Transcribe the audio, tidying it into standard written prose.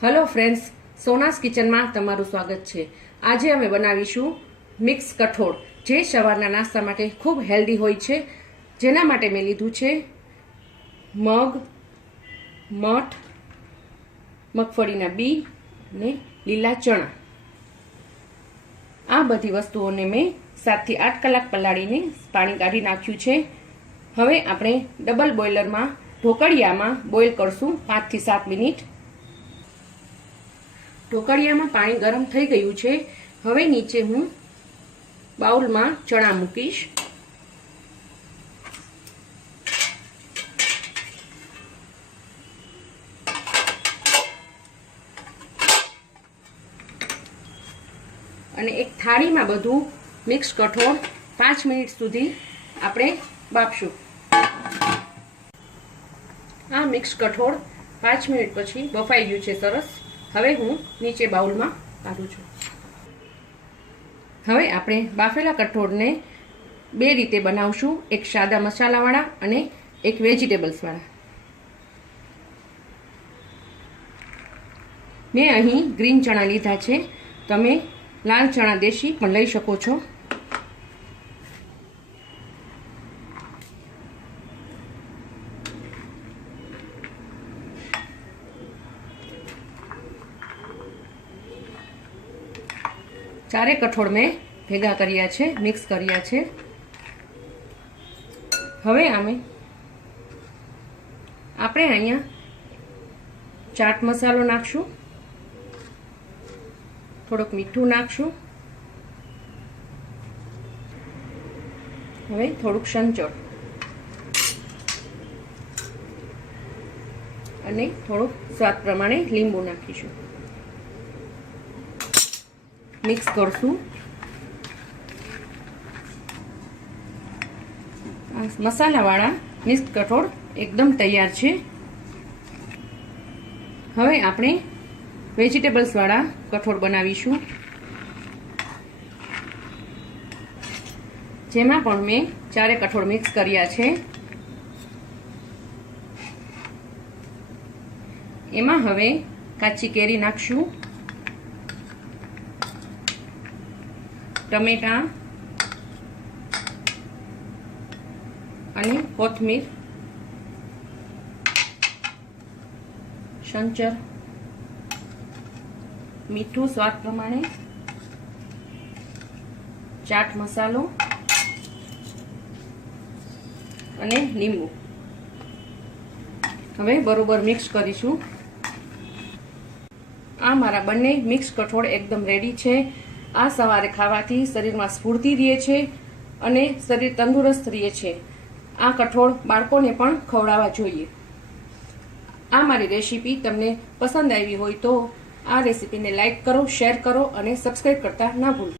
Hello friends, Sona's kitchen में तमारू स्वागत है। आज अमे बनावीशुं मिक्स कठोळ, जे सवाરના नास्ता माटे खूब हेल्दी होय छे। जेना माटे मैं लीधुं छे मग, मठ, मगफळीना बी ने લીલા ચણા। आ बधी वस्तुओने मैं 7 થી 8 કલાક पलाळीने पाणी काढी नाख्युं छे। हवे आपणे डबल बोइलर में ढोकळियामां बोइल करशुं 5 થી 7 मिनिट। ढोकळियामां पाणी गरम थई गयुं छे। हवे नीचे हूँ बाउल में चणा मूकीश। अने एक थाळी में बधुं मिक्स कठोळ 5 मिनिट सुधी आपणे बाफशुं। आ मिक्स कठोळ 5 मिनिट पछी बफाई गयुं छे सरस। हवे हूँ नीचे बाउल में काढूं छुं। हवे आपणे बाफेला कठोळने बे रीते बनावशुं, एक सादा मसालावाळा अने एक वेजिटेबल्स वाळा। मैं अहीं ग्रीन चणा लीधा छे, तमे लाल चणा देशी पण लई शको छो। चारे कठोळ में भेगा कर्या छे, मिक्स कर्या छे। हवे आपणे अहींया चाट मसालो नाखशुं, थोड़ोक मीठुं नाखशुं, हवे थोड़ुंक संचळ अने थोड़ुंक स्वाद प्रमाणे લીંબુ नाखीशुं। मिक्स करशुं। मसालावाळा मिक्स कठोळ एकदम तैयार छे। हवे आपणे वेजिटेबल्स वाळा कठोळ बनावीशुं, जेमां पण मैं चारे कठोळ मिक्स कर्या छे। एमां हवे काची केरी नाखशुं, टमेटा अने कोथमीर, संचर, मीठું स्वाद प्रमाणे, चाट मसालो अने લીંબુ। हवे बरोबर मिक्स करीशुं। आ मारा बंने मिक्स कठोळ एकदम रेडी छे। आ सवारे खावाथी शरीर में स्फूर्ति रहे छे अने शरीर तंदुरस्त रहे छे। आ कठोळ बाळकोने पण खवडाववा जोईए। आ मारी रेसिपी तमने पसंद आवी होय तो आ रेसिपी ने लाइक करो, शेर करो अने सब्सक्राइब करता ना भूलो।